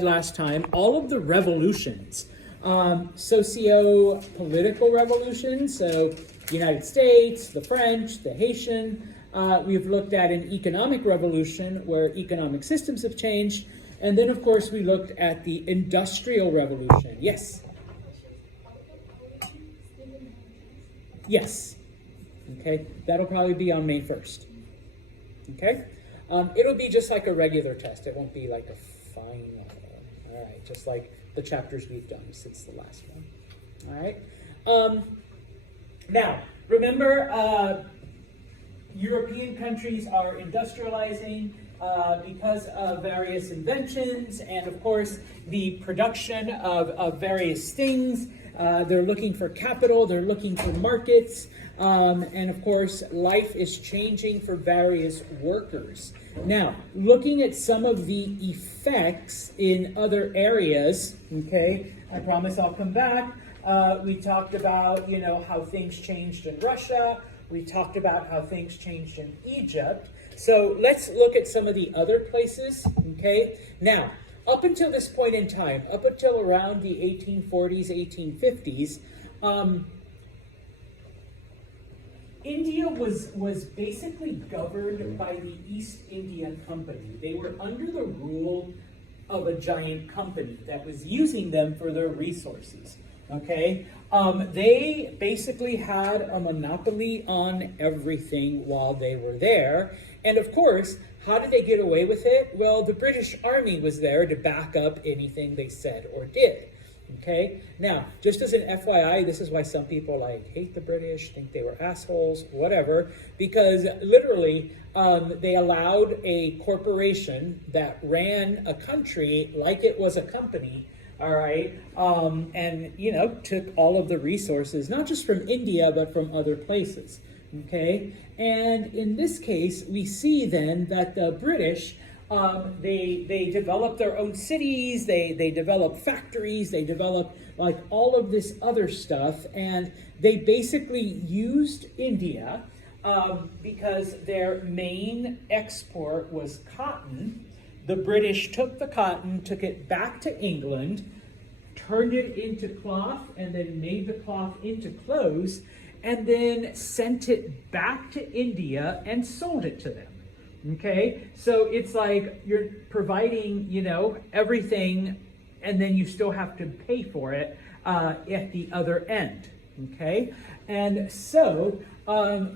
Last time, all of the revolutions, socio-political revolutions, so the United States, the French, the Haitian. We've looked at an economic revolution where economic systems have changed. And then, of course, we looked at the Industrial Revolution. Yes? Yes. Okay, that'll probably be on May 1st. Okay? It'll be just like a regular test. It won't be like a final. All right, just like the chapters we've done since the last one. All right. Now, remember, European countries are industrializing because of various inventions and, of course, the production of various things. They're looking for capital. They're looking for markets. And, of course, life is changing for various workers. Now, looking at some of the effects in other areas, okay, I promise I'll come back. We talked about, how things changed in Russia. We talked about how things changed in Egypt. So let's look at some of the other places, okay? Now, up until this point in time, up until around the 1840s, 1850s, India was basically governed by the East India Company. They were under the rule of a giant company that was using them for their resources, okay? They basically had a monopoly on everything while they were there. And of course, how did they get away with it? Well, the British Army was there to back up anything they said or did. Okay, now, just as an FYI, this is why some people hate the British, think they were assholes, whatever, because literally they allowed a corporation that ran a country like it was a company, all right, and, took all of the resources, not just from India, but from other places, okay? And in this case, we see then that the British, they develop their own cities, they develop factories, they develop all of this other stuff, and they basically used India because their main export was cotton. The British took the cotton, took it back to England, turned it into cloth, and then made the cloth into clothes, and then sent it back to India and sold it to them. Okay, so it's like you're providing, everything, and then you still have to pay for it at the other end. Okay, and so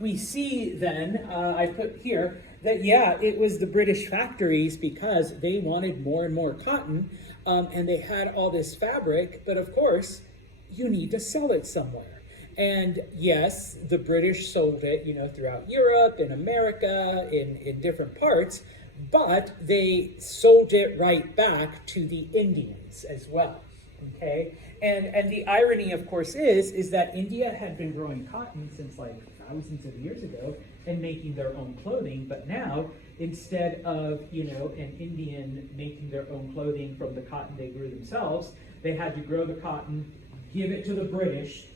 we see then, I put here, that it was the British factories because they wanted more and more cotton, and they had all this fabric, but of course, you need to sell it somewhere. And yes, the British sold it, throughout Europe, in America, in different parts, but they sold it right back to the Indians as well, okay? And the irony, of course, is that India had been growing cotton since thousands of years ago and making their own clothing, but now, instead of, an Indian making their own clothing from the cotton they grew themselves, they had to grow the cotton, give it to the British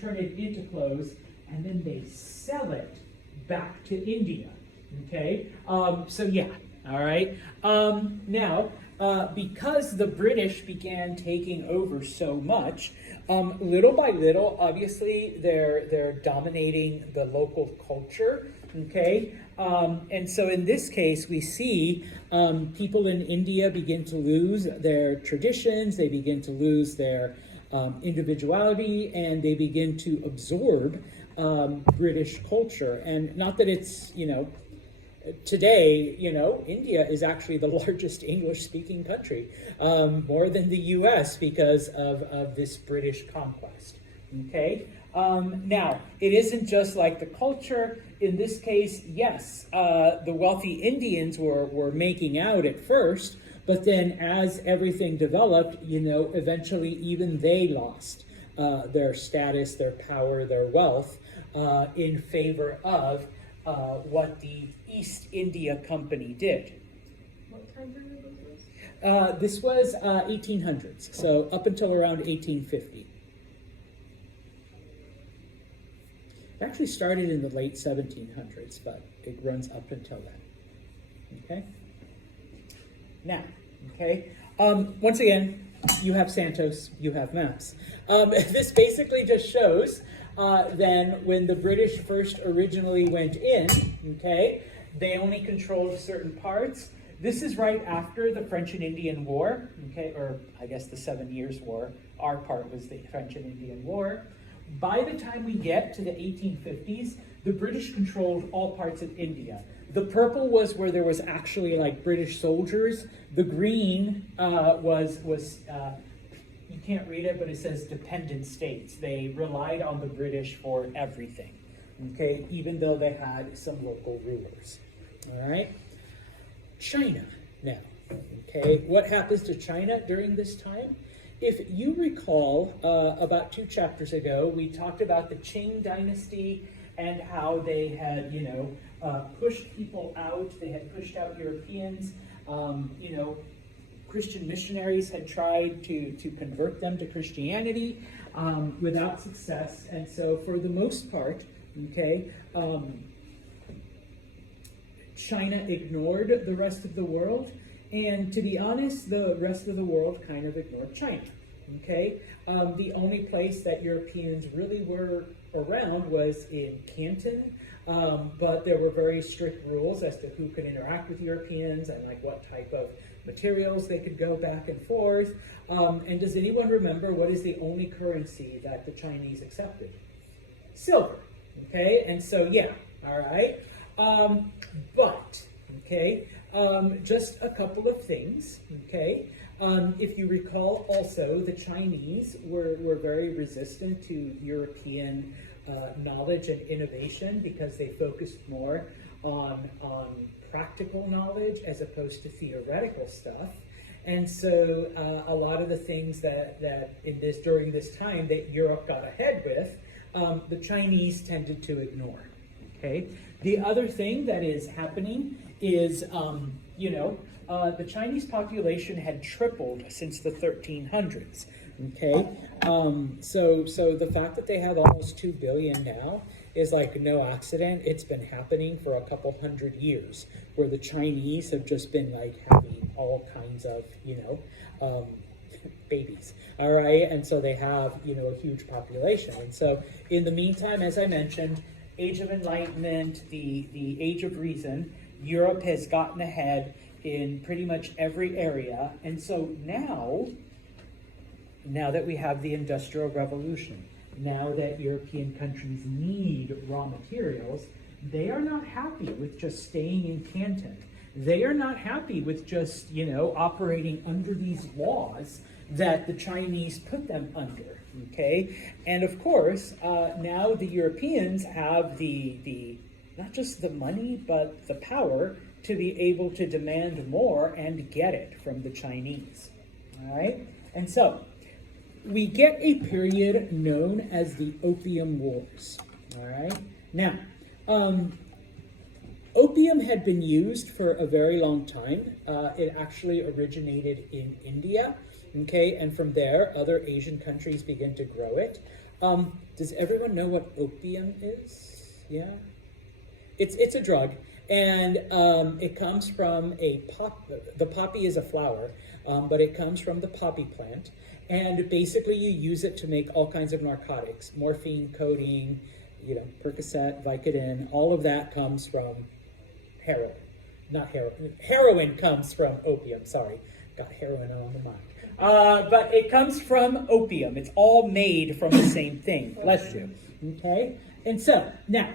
turn it into clothes, and then they sell it back to India, okay? All right. Now, because the British began taking over so much, little by little, obviously, they're dominating the local culture, okay? And so in this case, we see people in India begin to lose their traditions, they begin to lose their individuality, and they begin to absorb British culture. And not that it's, today, India is actually the largest English-speaking country, more than the U.S. because of this British conquest, okay? Now, it isn't just like the culture. In this case, yes, the wealthy Indians were making out at first, but then as everything developed, eventually even they lost their status, their power, their wealth in favor of what the East India Company did. What time period was this? This was 1800s, so up until around 1850. It actually started in the late 1700s, but it runs up until then. Okay? Now, okay, Once again, you have Santos, you have maps. This basically just shows then when the British first originally went in, okay, they only controlled certain parts. This is right after the French and Indian War, okay, or I guess the 7 Years' War. Our part was the French and Indian War. By the time we get to the 1850s, the British controlled all parts of India. The purple was where there was actually like British soldiers. The green was you can't read it, but it says dependent states. They relied on the British for everything, okay, even though they had some local rulers, all right? China now, okay, what happens to China during this time? If you recall, about 2 chapters ago, we talked about the Qing dynasty and how they had, pushed people out. They had pushed out Europeans. Christian missionaries had tried to convert them to Christianity without success. And so for the most part, okay, China ignored the rest of the world. And to be honest, the rest of the world kind of ignored China, okay? The only place that Europeans really were around was in Canton, but there were very strict rules as to who could interact with Europeans and like what type of materials they could go back and forth. And does anyone remember what is the only currency that the Chinese accepted? Silver, okay? And so, yeah, all right. Just a couple of things, okay? If you recall also, the Chinese were very resistant to European knowledge and innovation because they focused more on practical knowledge as opposed to theoretical stuff. And so a lot of the things that during this time that Europe got ahead with, the Chinese tended to ignore. Okay. The other thing that is happening is, the Chinese population had tripled since the 1300s. Okay. So the fact that they have almost 2 billion now is like no accident. It's been happening for a couple hundred years, where the Chinese have just been like having all kinds of, babies. All right. And so they have, a huge population. And so in the meantime, as I mentioned, Age of Enlightenment, the Age of Reason, Europe has gotten ahead in pretty much every area. And so now that we have the Industrial Revolution, now that European countries need raw materials, they are not happy with just staying in Canton. They are not happy with just, operating under these laws that the Chinese put them under, okay? And of course, now the Europeans have the not just the money, but the power to be able to demand more and get it from the Chinese, all right? And so, we get a period known as the Opium Wars, all right? Now, opium had been used for a very long time. It actually originated in India, okay? And from there, other Asian countries began to grow it. Does everyone know what opium is? Yeah? It's a drug, and it comes from the poppy is a flower, but it comes from the poppy plant. And basically you use it to make all kinds of narcotics, morphine, codeine, Percocet, Vicodin, all of that comes from heroin. Not heroin. Heroin comes from opium, sorry. Got heroin on the mind. But it comes from opium. It's all made from the same thing. Bless you. Okay? And so, now,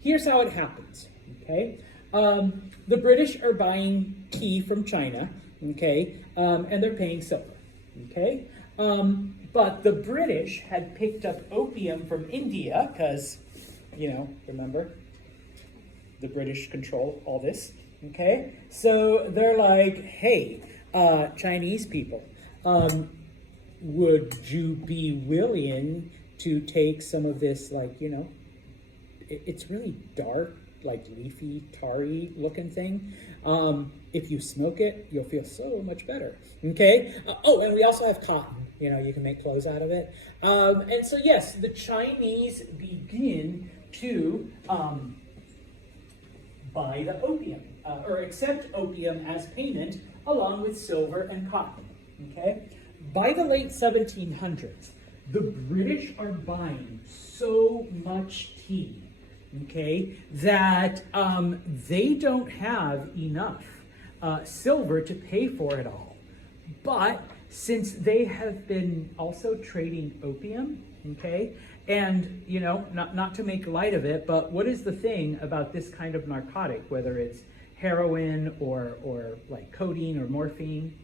here's how it happens. Okay? The British are buying tea from China, okay? And they're paying silver. Okay? But the British had picked up opium from India because, remember, the British control all this, okay? So they're like, hey, Chinese people, would you be willing to take some of this, it's really dark, like leafy, tarry looking thing. If you smoke it, you'll feel so much better, okay? And we also have cotton, you can make clothes out of it. And so yes, the Chinese begin to buy the opium, or accept opium as payment along with silver and cotton, Okay? By the late 1700s, the British are buying so much tea, okay, that they don't have enough silver to pay for it all. But since they have been also trading opium, okay, and you know, not to make light of it, but what is the thing about this kind of narcotic, whether it's heroin or like codeine or morphine?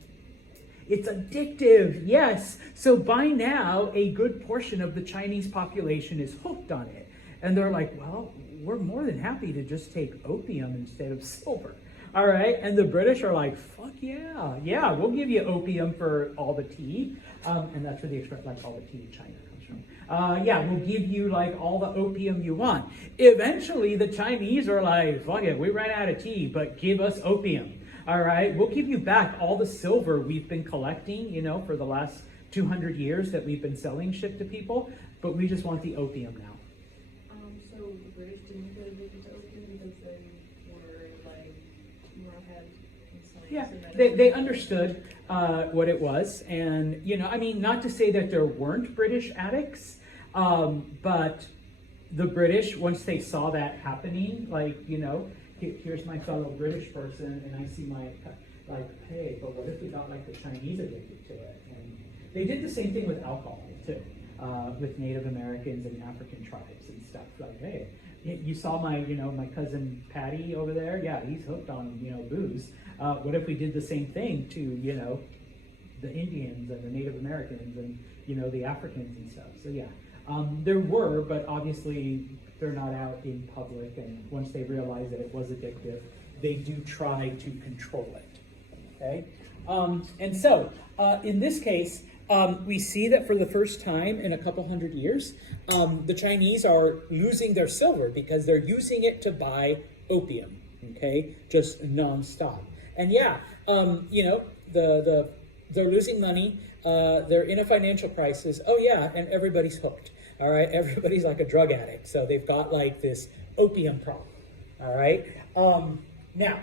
It's addictive, yes. So by now, a good portion of the Chinese population is hooked on it. And they're like, well, we're more than happy to just take opium instead of silver. All right, and the British are like, fuck yeah, we'll give you opium for all the tea. And that's where the expression, like all the tea in China comes from. Yeah, we'll give you like all the opium you want. Eventually, the Chinese are like, fuck it, we ran out of tea, but give us opium. All right, we'll give you back all the silver we've been collecting, you know, for the last 200 years that we've been selling shit to people, but we just want the opium now. So the British didn't get addicted to opium because they were like more ahead in science. Yeah, and medicine? they understood what it was, and you know, I mean, not to say that there weren't British addicts, but the British, once they saw that happening, like, you know, here's my fellow British person, and I see my, like, hey, but what if we got like the Chinese addicted to it? And they did the same thing with alcohol too, with Native Americans and African tribes and stuff. Like, hey, you saw my, you know, my cousin Patty over there? Yeah, he's hooked on, you know, booze. What if we did the same thing to, you know, the Indians and the Native Americans and, you know, the Africans and stuff? So yeah, there were, but obviously they're not out in public, and once they realize that it was addictive, they do try to control it, okay? And so, in this case, we see that for the first time in a couple hundred years, the Chinese are losing their silver because they're using it to buy opium, okay? Just nonstop. And yeah, you know, they're losing money, they're in a financial crisis, oh yeah, and everybody's hooked. All right, everybody's like a drug addict, so they've got like this opium problem. All right, now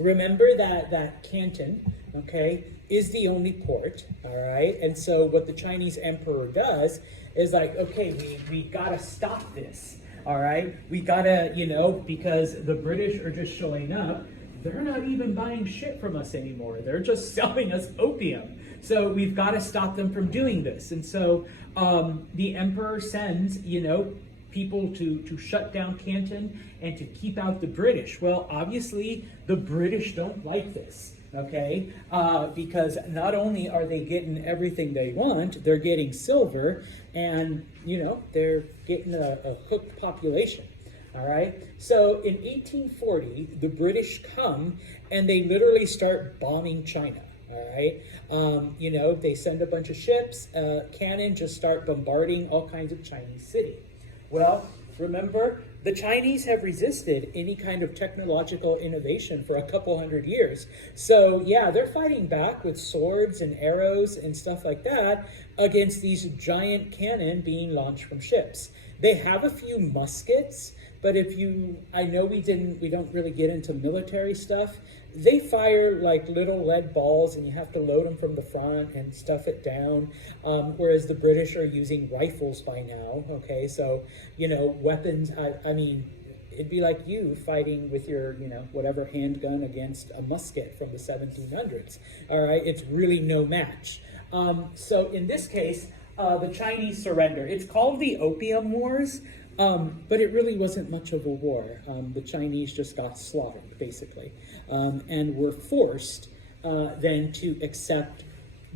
remember that Canton, okay, is the only port. All right, and so what the Chinese emperor does is like, okay, we gotta stop this. All right, we gotta, you know, because the British are just showing up. They're not even buying shit from us anymore. They're just selling us opium. So we've got to stop them from doing this. And so the emperor sends, you know, people to shut down Canton and to keep out the British. Well, obviously, the British don't like this, okay? Because not only are they getting everything they want, they're getting silver, and, you know, they're getting a hooked population. All right. So in 1840, the British come and they literally start bombing China. All right. You know, they send a bunch of ships, cannon, just start bombarding all kinds of Chinese cities. Well, remember, the Chinese have resisted any kind of technological innovation for a couple hundred years. So yeah, they're fighting back with swords and arrows and stuff like that against these giant cannon being launched from ships. They have a few muskets. But I know we don't really get into military stuff. They fire like little lead balls and you have to load them from the front and stuff it down. Whereas the British are using rifles by now, okay? So, you know, weapons, I mean, it'd be like you fighting with your, you know, whatever handgun against a musket from the 1700s, all right? It's really no match. So in this case, the Chinese surrender. It's called the Opium Wars. But it really wasn't much of a war. The Chinese just got slaughtered, basically, and were forced then to accept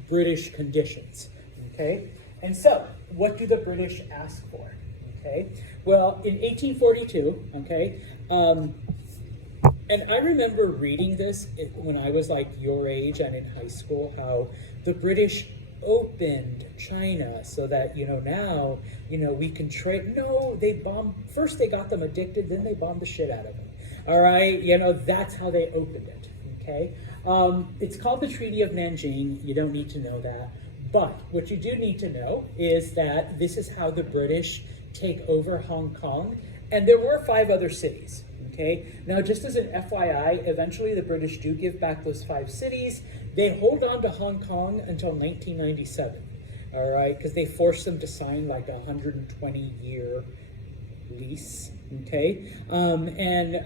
British conditions, okay? And so, what do the British ask for, okay? Well, in 1842, okay, and I remember reading this when I was like your age and in high school, how the British opened China so that, you know, now, you know, we can trade. No, they bombed. First they got them addicted, then they bombed the shit out of them. All right, you know, that's how they opened it, okay? It's called the Treaty of Nanjing. You don't need to know that. But what you do need to know is that this is how the British take over Hong Kong. And there were 5 other cities, okay? Now, just as an FYI, eventually the British do give back those 5 cities. they hold on to Hong Kong until 1997, all right, because they forced them to sign like a 120-year lease, okay? And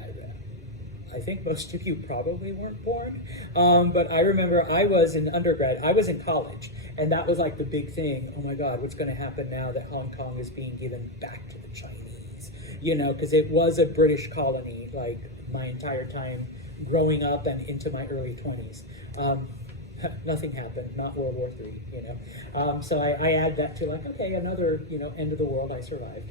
I think most of you probably weren't born, but I remember I was in undergrad, I was in college, and that was like the big thing. Oh my God, what's going to happen now that Hong Kong is being given back to the Chinese? You know, because it was a British colony, like my entire time growing up and into my early 20s. Nothing happened, not World War III, you know. So I add that to like, okay, another, you know, end of the world, I survived.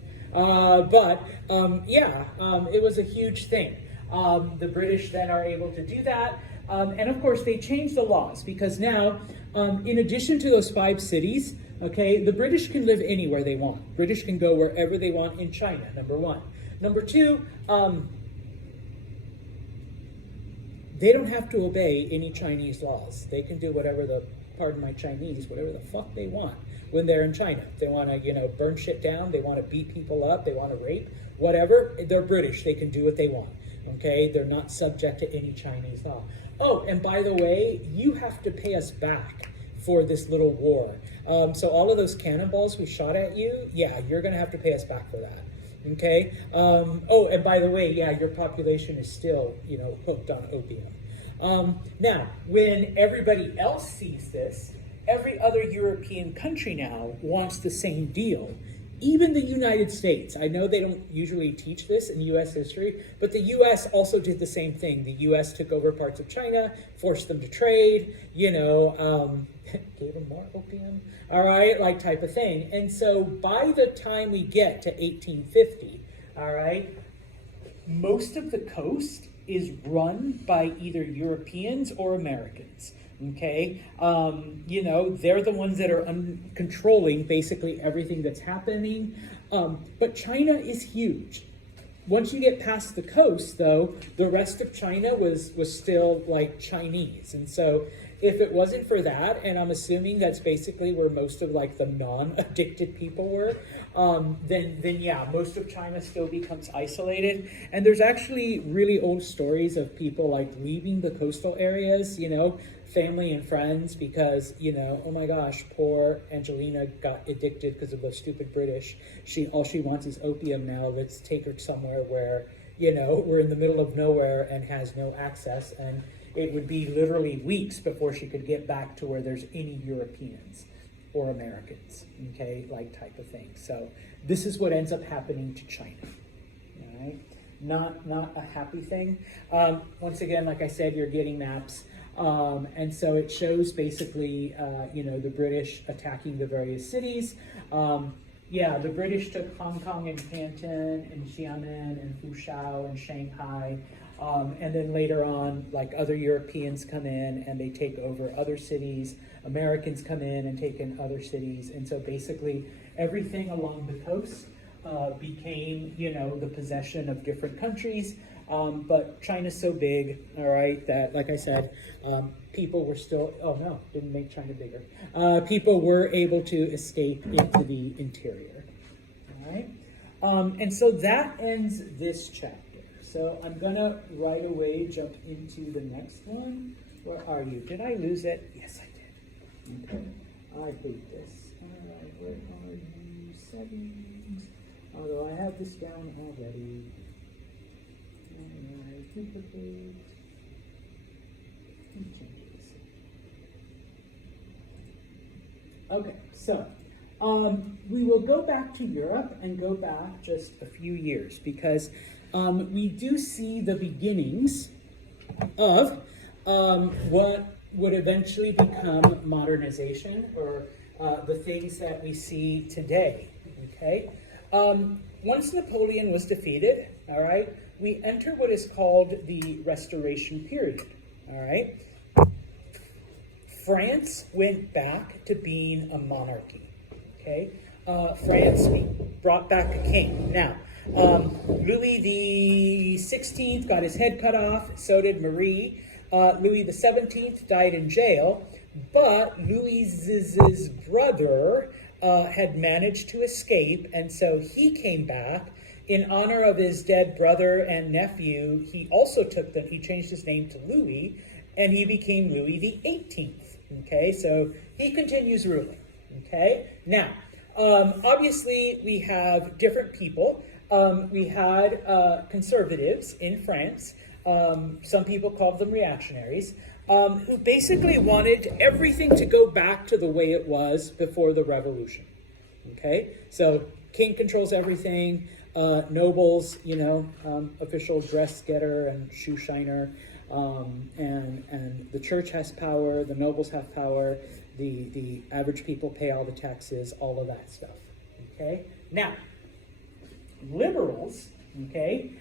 It was a huge thing. The British then are able to do that. And of course, they changed the laws because now, in addition to those 5 cities, okay, the British can live anywhere they want. British can go wherever they want in China, number 1. Number 2, they don't have to obey any Chinese laws. They can do whatever pardon my Chinese, whatever the fuck they want when they're in China. If they want to, you know, burn shit down, they want to beat people up, they want to rape, whatever, they're British. They can do what they want, okay? They're not subject to any Chinese law. Oh, and by the way, you have to pay us back for this little war. So all of those cannonballs we shot at you, yeah, you're going to have to pay us back for that. Okay. And by the way, yeah, your population is still, you know, hooked on opium. Now, when everybody else sees this, every other European country now wants the same deal. Even the United States. I know they don't usually teach this in U.S. history, but the U.S. also did the same thing. The U.S. took over parts of China, forced them to trade, you know, gave them more opium, all right, like type of thing. And so by the time we get to 1850, all right, most of the coast is run by either Europeans or Americans. Okay, you know, they're the ones that are controlling basically everything that's happening. But China is huge. Once you get past the coast, though, the rest of China was still like Chinese. And so if it wasn't for that, and I'm assuming that's basically where most of like the non-addicted people were, then yeah, most of China still becomes isolated. And there's actually really old stories of people like leaving the coastal areas, you know, family and friends, because, you know, oh my gosh, poor Angelina got addicted because of those stupid British. All she wants is opium now. Let's take her somewhere where, you know, we're in the middle of nowhere and has no access. And it would be literally weeks before she could get back to where there's any Europeans or Americans, okay, like type of thing. So this is what ends up happening to China, all right? Not a happy thing. Once again, like I said, you're getting maps. And so it shows basically, you know, the British attacking the various cities. The British took Hong Kong and Canton and Xiamen and Fuzhou and Shanghai. And then later on, like other Europeans come in and they take over other cities. Americans come in and take in other cities. And so basically everything along the coast became, you know, the possession of different countries. But China's so big, all right, that, like I said, people were still, oh no, didn't make China bigger. People were able to escape into the interior, all right? And so that ends this chapter. So I'm gonna right away jump into the next one. Where are you? Did I lose it? Yes, I did. Okay, I hate this. All right, where are you? Settings. Although I have this down already. Duplicate and changes. Okay, so we will go back to Europe and go back just a few years because we do see the beginnings of what would eventually become modernization, or the things that we see today, okay? Once Napoleon was defeated, all right, we enter what is called the Restoration period, all right? France went back to being a monarchy, okay? France brought back a king. Now, Louis the 16th got his head cut off, so did Marie. Louis the 17th died in jail, but Louis's brother had managed to escape, and so he came back. In honor of his dead brother and nephew, he also he changed his name to Louis, and he became Louis the 18th. Okay, so he continues ruling. Okay, now, obviously we have different people. We had conservatives in France. Some people called them reactionaries, who basically wanted everything to go back to the way it was before the revolution. Okay, so king controls everything, nobles, official dress getter and shoe shiner, and the church has power, the nobles have power, the average people pay all the taxes, all of that stuff. Okay, now, liberals, okay,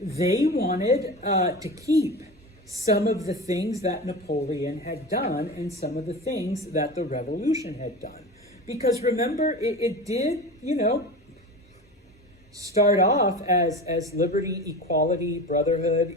they wanted to keep some of the things that Napoleon had done and some of the things that the revolution had done. Because remember, it did, start off as liberty, equality, brotherhood,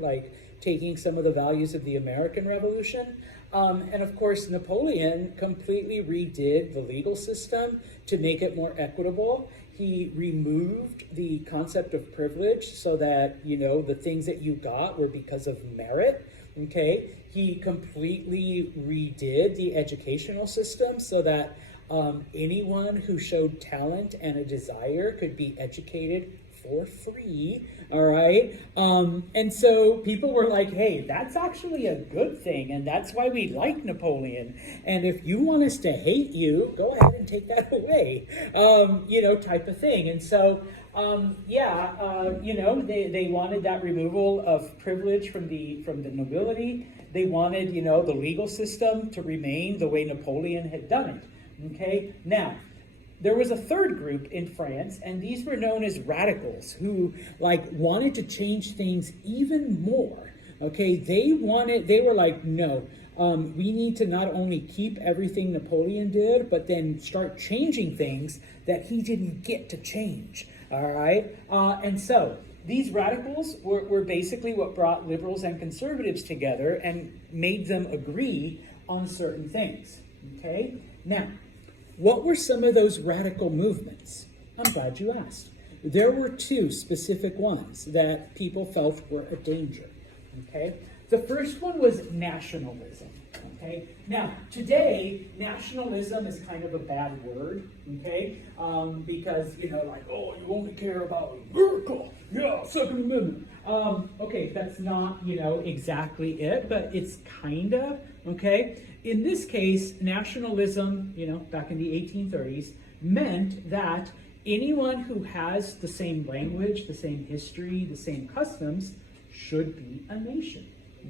like taking some of the values of the American Revolution. And of course, Napoleon completely redid the legal system to make it more equitable. He removed the concept of privilege so that, the things that you got were because of merit. Okay. He completely redid the educational system so that anyone who showed talent and a desire could be educated for free, all right? And so people were like, hey, that's actually a good thing, and that's why we like Napoleon. And if you want us to hate you, go ahead and take that away, type of thing. And so, they wanted that removal of privilege from the nobility. They wanted, the legal system to remain the way Napoleon had done it. Okay, now, there was a third group in France, and these were known as radicals, who wanted to change things even more. Okay, they were like, no, we need to not only keep everything Napoleon did, but then start changing things that he didn't get to change. All right, and so these radicals were basically what brought liberals and conservatives together and made them agree on certain things. Okay, now, what were some of those radical movements? I'm glad you asked. There were two specific ones that people felt were a danger. Okay, the first one was nationalism. Okay, now today nationalism is kind of a bad word. Okay, because oh, you only care about America. Yeah, Second Amendment. Okay, that's not exactly it, but it's kind of okay. In this case, nationalism, back in the 1830s, meant that anyone who has the same language, the same history, the same customs should be a nation,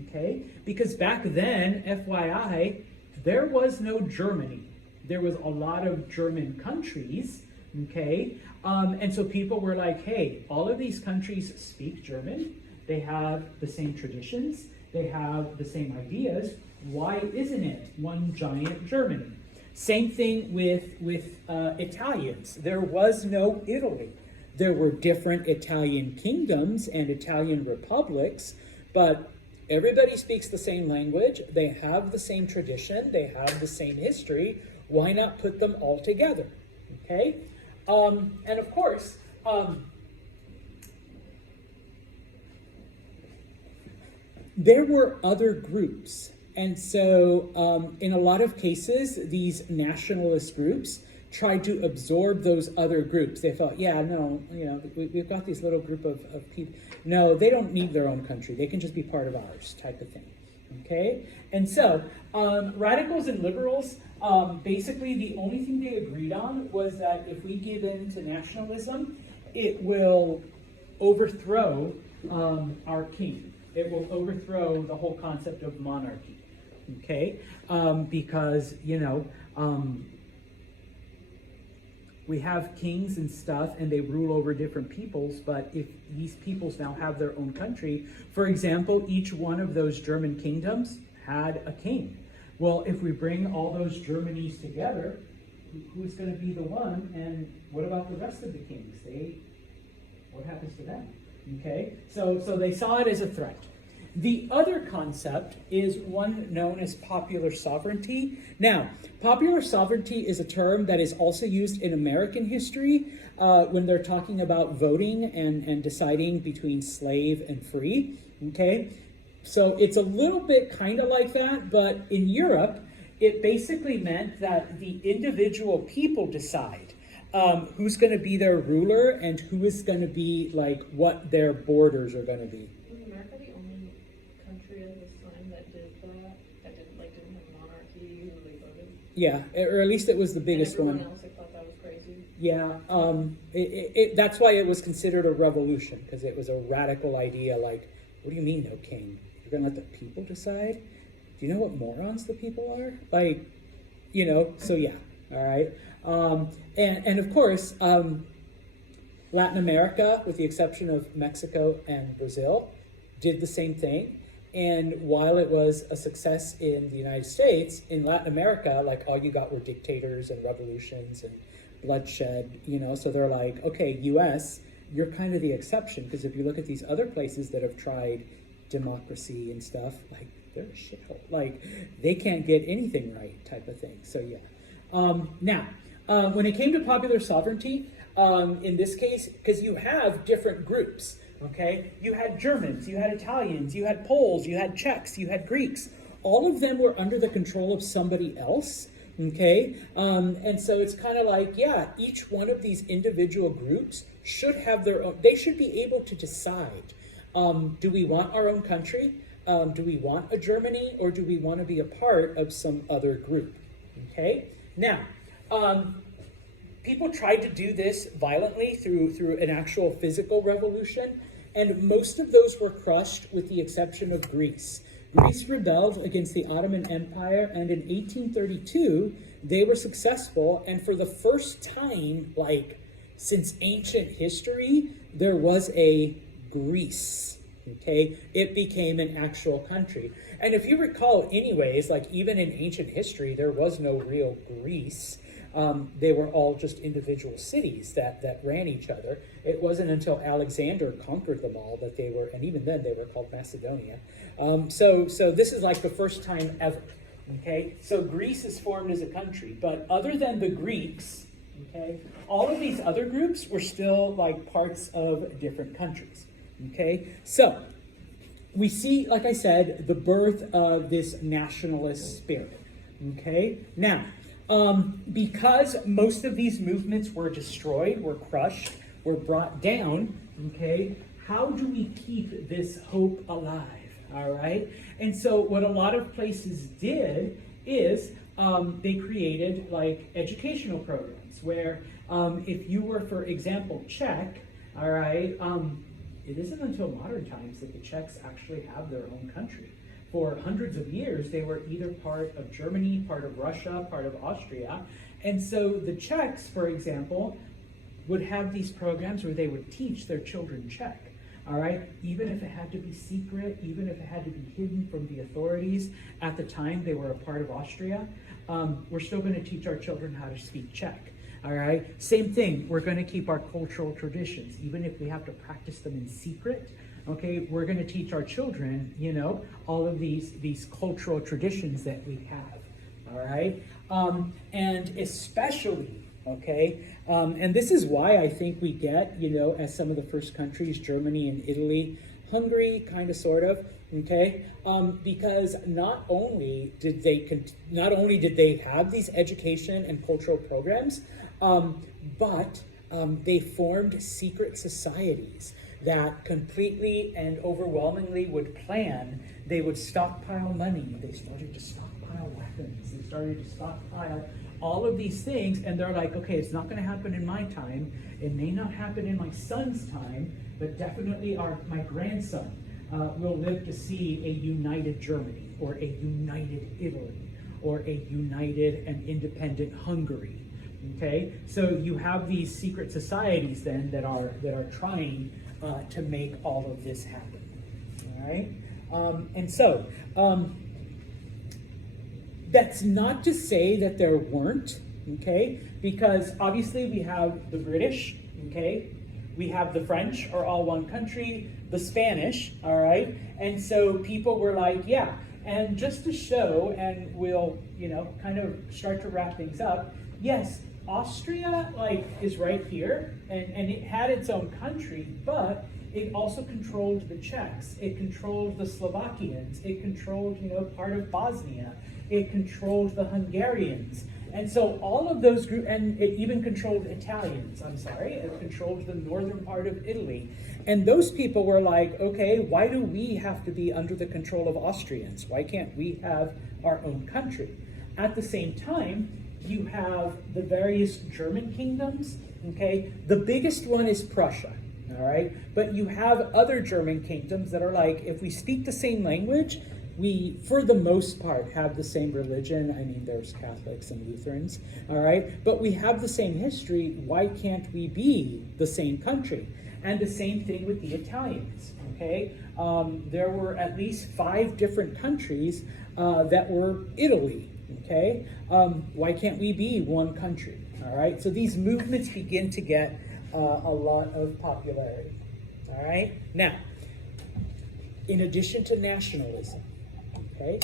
okay? Because back then, FYI, there was no Germany. There was a lot of German countries, okay? And so people were like, hey, all of these countries speak German. They have the same traditions. They have the same ideas. Why isn't it one giant Germany? Same thing with Italians. There was no Italy. There were different Italian kingdoms and Italian republics, but everybody speaks the same language. They have the same tradition. They have the same history. Why not put them all together? Okay? And of course, there were other groups. And so in a lot of cases, these nationalist groups tried to absorb those other groups. They thought, yeah, no, we've got this little group of people. No, they don't need their own country. They can just be part of ours, type of thing. Okay? And so radicals and liberals, basically the only thing they agreed on was that if we give in to nationalism, it will overthrow our king. It will overthrow the whole concept of monarchy. Okay, because we have kings and stuff, and they rule over different peoples. But if these peoples now have their own country, for example, each one of those German kingdoms had a king. Well, if we bring all those Germanies together, who's going to be the one? And what about the rest of the kings? What happens to them? Okay, so they saw it as a threat. The other concept is one known as popular sovereignty. Now, popular sovereignty is a term that is also used in American history when they're talking about voting and deciding between slave and free. Okay, So it's a little bit kind of like that, but in Europe, it basically meant that the individual people decide who's going to be their ruler and who is going to be like what their borders are going to be. Was America the only country at this time that did that? That didn't have a monarchy who they voted? Yeah, or at least it was the biggest and everyone one. else, thought that was crazy. Yeah, that's why it was considered a revolution, because it was a radical idea. Like, what do you mean, no king? You're going to let the people decide? Do you know what morons the people are? Like, so yeah, all right. And of course, Latin America, with the exception of Mexico and Brazil, did the same thing. And while it was a success in the United States, in Latin America, like all you got were dictators and revolutions and bloodshed, so they're like, okay, US, you're kind of the exception, because if you look at these other places that have tried democracy and stuff, like they're a shithole. Like they can't get anything right type of thing. So yeah. Now, when it came to popular sovereignty, in this case, because you have different groups, okay? You had Germans, you had Italians, you had Poles, you had Czechs, you had Greeks. All of them were under the control of somebody else, okay? And so it's kind of like, yeah, each one of these individual groups should have their own, they should be able to decide, do we want our own country? Do we want a Germany, or do we want to be a part of some other group, okay? Now, people tried to do this violently through an actual physical revolution, and most of those were crushed with the exception of Greece. Greece rebelled against the Ottoman Empire, and in 1832, they were successful, and for the first time, like, since ancient history, there was a Greece, okay? It became an actual country. And if you recall, anyways, like, even in ancient history, there was no real Greece. They were all just individual cities that ran each other. It wasn't until Alexander conquered them all that they were, and even then they were called Macedonia. So this is like the first time ever, okay? So Greece is formed as a country, but other than the Greeks, okay, all of these other groups were still like parts of different countries, okay? So we see, like I said, the birth of this nationalist spirit, okay? Now, because most of these movements were destroyed, were crushed, were brought down, okay, how do we keep this hope alive, all right? And so what a lot of places did is they created like educational programs where if you were, for example, Czech, all right, it isn't until modern times that the Czechs actually have their own country. For hundreds of years, they were either part of Germany, part of Russia, part of Austria. And so the Czechs, for example, would have these programs where they would teach their children Czech, all right? Even if it had to be secret, even if it had to be hidden from the authorities. At the time, they were a part of Austria. We're still going to teach our children how to speak Czech, all right? Same thing, we're going to keep our cultural traditions, even if we have to practice them in secret. Okay, we're going to teach our children, all of these cultural traditions that we have, all right? And especially, okay, and this is why I think we get, as some of the first countries, Germany and Italy, Hungary, kind of, sort of, okay, because not only did they have these education and cultural programs, but they formed secret societies that completely and overwhelmingly would plan. They would stockpile money. They started to stockpile weapons. They started to stockpile all of these things. And they're like, okay, it's not going to happen in my time. It may not happen in my son's time, but definitely my grandson will live to see a united Germany, or a united Italy, or a united and independent Hungary. Okay, so you have these secret societies then that are trying to make all of this happen. All right, and so that's not to say that there weren't. Okay, because obviously we have the British. Okay, we have the French, are all one country. The Spanish. All right, and so people were like, yeah. And just to show, and we'll kind of start to wrap things up. Yes. Austria, is right here, and it had its own country, but It also controlled the Czechs. It controlled the Slovakians. It controlled, part of Bosnia. It controlled the Hungarians. And so all of those groups, and it even controlled Italians, it controlled the northern part of Italy. And those people were like, okay, why do we have to be under the control of Austrians? Why can't we have our own country? At the same time, you have the various German kingdoms, okay? The biggest one is Prussia, all right? But you have other German kingdoms that are like, if we speak the same language, we, for the most part, have the same religion. I mean, there's Catholics and Lutherans, all right? But we have the same history. Why can't we be the same country? And the same thing with the Italians, okay? There were at least 5 different countries that were Italy, okay? Why can't we be one country, all right? So these movements begin to get a lot of popularity, all right? Now, in addition to nationalism, okay,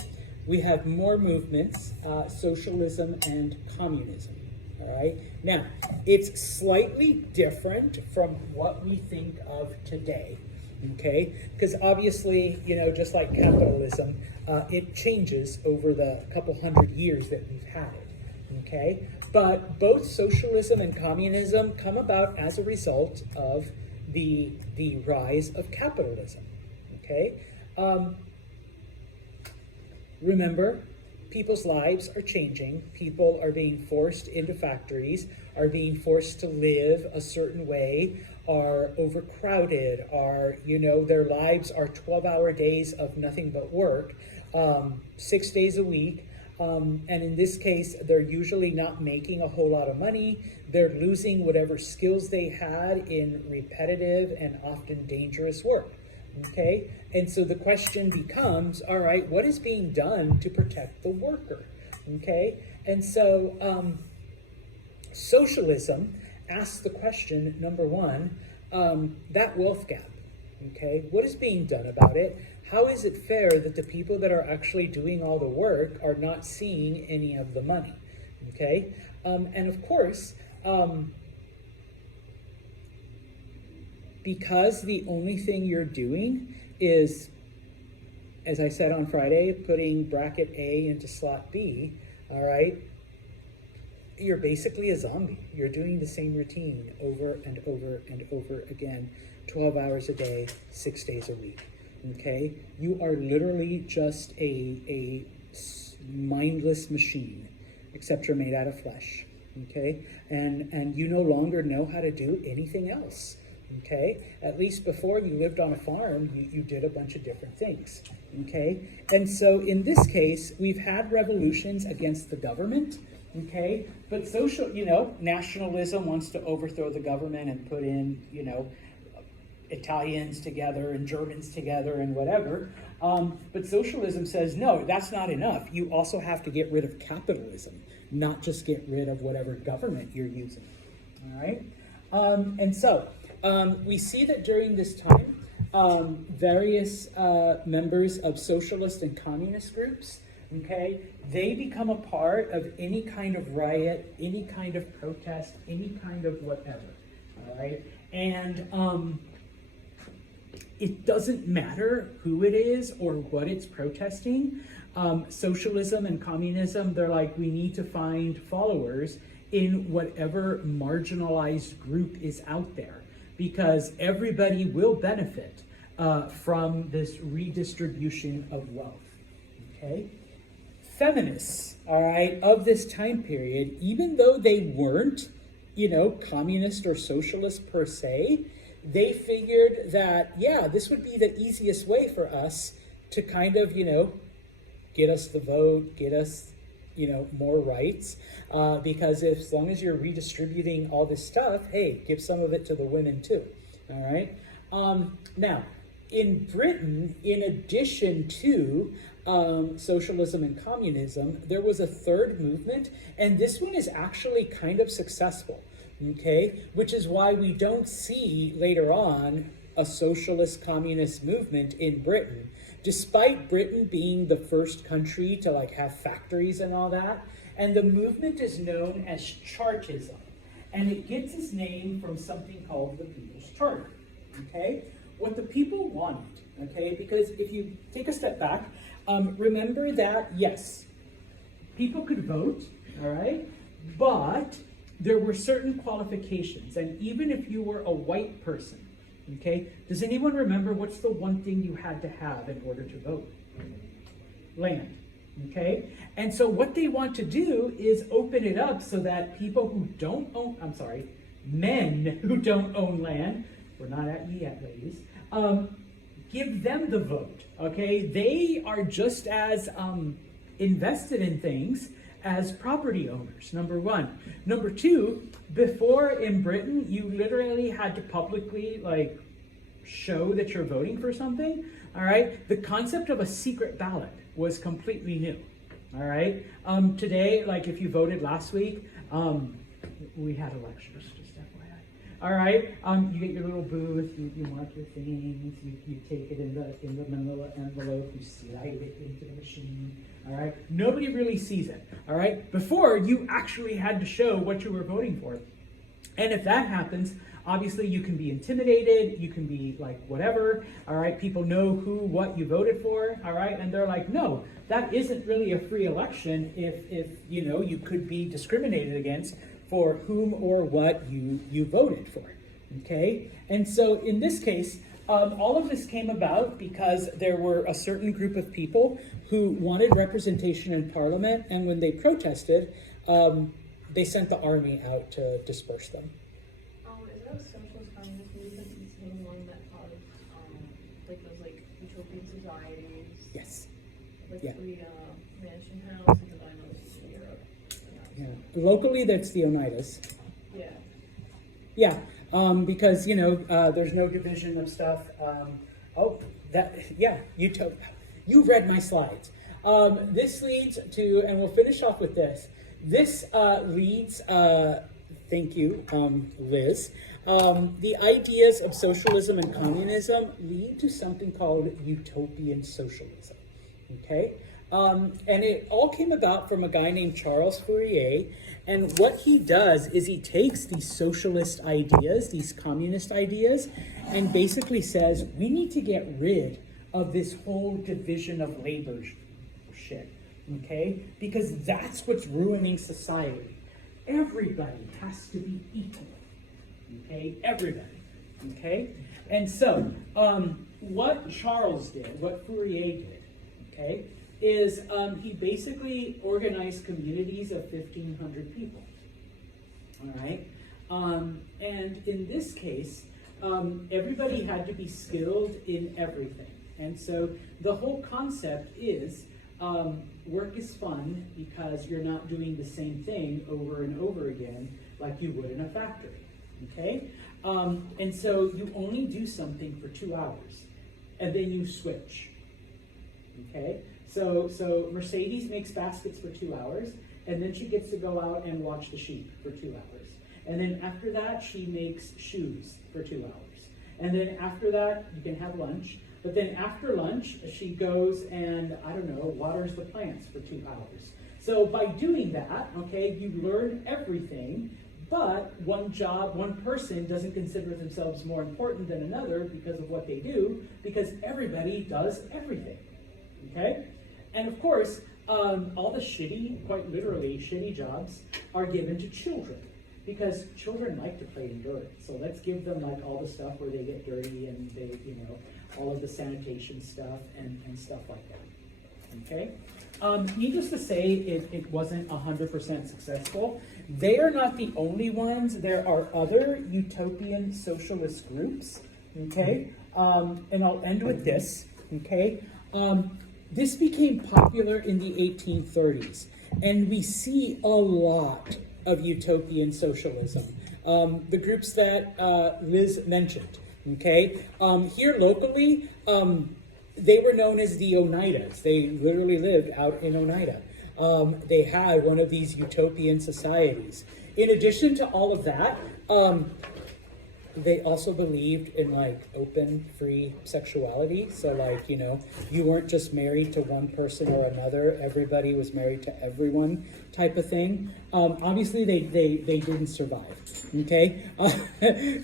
we have more movements, socialism and communism, all right? Now, it's slightly different from what we think of today, okay? Because obviously, just like capitalism, it changes over the couple hundred years that we've had it, okay? But both socialism and communism come about as a result of the rise of capitalism, okay? Remember, people's lives are changing. People are being forced into factories, are being forced to live a certain way, are overcrowded, their lives are 12-hour days of nothing but work, 6 days a week. And in this case, they're usually not making a whole lot of money. They're losing whatever skills they had in repetitive and often dangerous work. Okay, and so the question becomes, all right, what is being done to protect the worker? Okay, and so socialism asks the question, number one, that wealth gap. Okay, what is being done about it? How is it fair that the people that are actually doing all the work are not seeing any of the money? Okay, and of course, because the only thing you're doing is, as I said on Friday, putting bracket A into slot B, all right, you're basically a zombie. You're doing the same routine over and over and over again, 12 hours a day, 6 days a week, okay? You are literally just a mindless machine, except you're made out of flesh, okay? And you no longer know how to do anything else. Okay, at least before you lived on a farm, you did a bunch of different things. Okay, and so in this case, we've had revolutions against the government. Okay, but social, nationalism wants to overthrow the government and put in, Italians together and Germans together and whatever. But socialism says, no, that's not enough. You also have to get rid of capitalism, not just get rid of whatever government you're using. All right, and so. We see that during this time, various members of socialist and communist groups, okay, they become a part of any kind of riot, any kind of protest, any kind of whatever, all right? And it doesn't matter who it is or what it's protesting. Socialism and communism, they're like, we need to find followers in whatever marginalized group is out there, because everybody will benefit from this redistribution of wealth, okay? Feminists, all right, of this time period, even though they weren't, communist or socialist per se, they figured that, yeah, this would be the easiest way for us to kind of, get us the vote, get us, more rights, because as long as you're redistributing all this stuff, hey, give some of it to the women too, all right? Now, in Britain, in addition to socialism and communism, there was a third movement, and this one is actually kind of successful, okay? Which is why we don't see later on a socialist communist movement in Britain, despite Britain being the first country to have factories and all that. And the movement is known as Chartism. And it gets its name from something called the People's Charter, okay? what the people wanted, okay, because if you take a step back, remember that, yes, people could vote, all right, but there were certain qualifications, and even if you were a white person, okay, does anyone remember what's the one thing you had to have in order to vote? Land, okay? And so what they want to do is open it up so that people who don't own, men who don't own land, we're not at you yet, ladies, give them the vote, okay? They are just as invested in things as property owners, number one. Number two, before in Britain, you literally had to publicly show that you're voting for something, all right? The concept of a secret ballot was completely new, all right? Today, if you voted last week, we had elections, just FYI. All right, you get your little booth, you mark your things, you take it in the manila envelope, you slide it into the machine, all right? Nobody really sees it, all right? Before, you actually had to show what you were voting for. And if that happens, obviously you can be intimidated, you can be whatever, all right? People know what you voted for, all right? And they're like, no, that isn't really a free election if you could be discriminated against for whom or what you voted for, okay? And so in this case, all of this came about because there were a certain group of people who wanted representation in Parliament, and when they protested, they sent the army out to disperse them. Is that a socialist communist movement the same one that caused those utopian societies? Yes. The Mansion House and the Dinos in Europe. Yeah. Locally, that's the Oneidas. Yeah. Yeah, because, there's no division of stuff. You read my slides. This leads to, and we'll finish off with this. This leads, thank you, Liz. The ideas of socialism and communism lead to something called utopian socialism, okay? And it all came about from a guy named Charles Fourier. And what he does is he takes these socialist ideas, these communist ideas, and basically says, we need to get rid of this whole division of labor shit, okay? Because that's what's ruining society. Everybody has to be equal, okay? Everybody, okay? And so, what Charles did, what Fourier did, okay, is he basically organized communities of 1,500 people, all right? And in this case, everybody had to be skilled in everything. And so the whole concept is work is fun because you're not doing the same thing over and over again like you would in a factory, okay? And so you only do something for 2 hours, and then you switch, okay? So Mercedes makes baskets for 2 hours, and then she gets to go out and watch the sheep for 2 hours. And then after that, she makes shoes for 2 hours. And then after that, you can have lunch. But then after lunch, she goes and, waters the plants for 2 hours. So by doing that, okay, you learn everything, but one person doesn't consider themselves more important than another because of what they do, because everybody does everything, okay? And of course, all the quite literally shitty jobs are given to children, because children like to play in dirt. So let's give them all the stuff where they get dirty and they, all of the sanitation stuff and stuff like that, okay? Needless to say, it wasn't 100% successful. They are not the only ones. There are other utopian socialist groups, okay? And I'll end with this, okay? This became popular in the 1830s, and we see a lot of utopian socialism. The groups that Liz mentioned, okay? Here locally, they were known as the Oneidas. They literally lived out in Oneida. They had one of these utopian societies. In addition to all of that, they also believed in like open, free sexuality. So like, you know, you weren't just married to one person or another. Everybody was married to everyone type of thing. Obviously they didn't survive. Okay.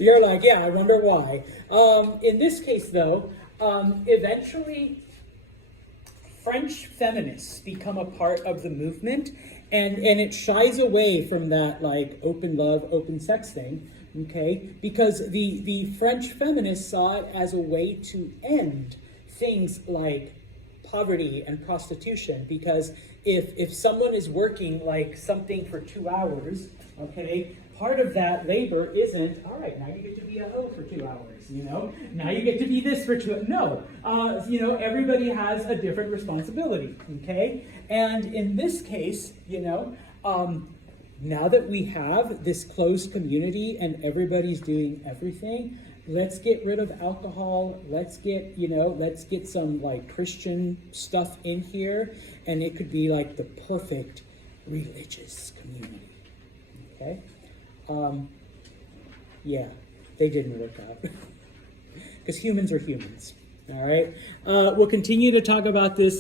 You're like, yeah, I wonder why. In this case though, eventually French feminists become a part of the movement, and it shies away from that like open love, open sex thing, okay? Because the French feminists saw it as a way to end things like poverty and prostitution. Because if someone is working like something for 2 hours, okay, part of that labor isn't, all right, now you get to be a hoe for 2 hours, you know? Now you get to be this for 2 hours. No, you know, everybody has a different responsibility, okay? And in this case, you know, now that we have this closed community and everybody's doing everything, let's get rid of alcohol. Let's get, you know, let's get some like Christian stuff in here, and it could be like the perfect religious community, okay? Yeah, they didn't work out because humans are humans. All right. We'll continue to talk about this